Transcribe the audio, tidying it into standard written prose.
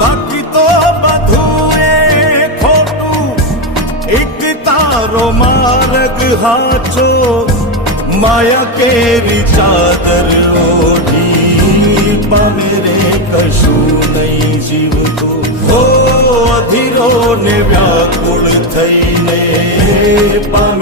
બાકી તો બધું એ ખોટું એક તારો માર્ગ હાચો માયા કેરી ચાદર ઓઢી પામે રે કશું નહીં જીવતો હો અધીરો ને વ્યાકુળ થઈને પામે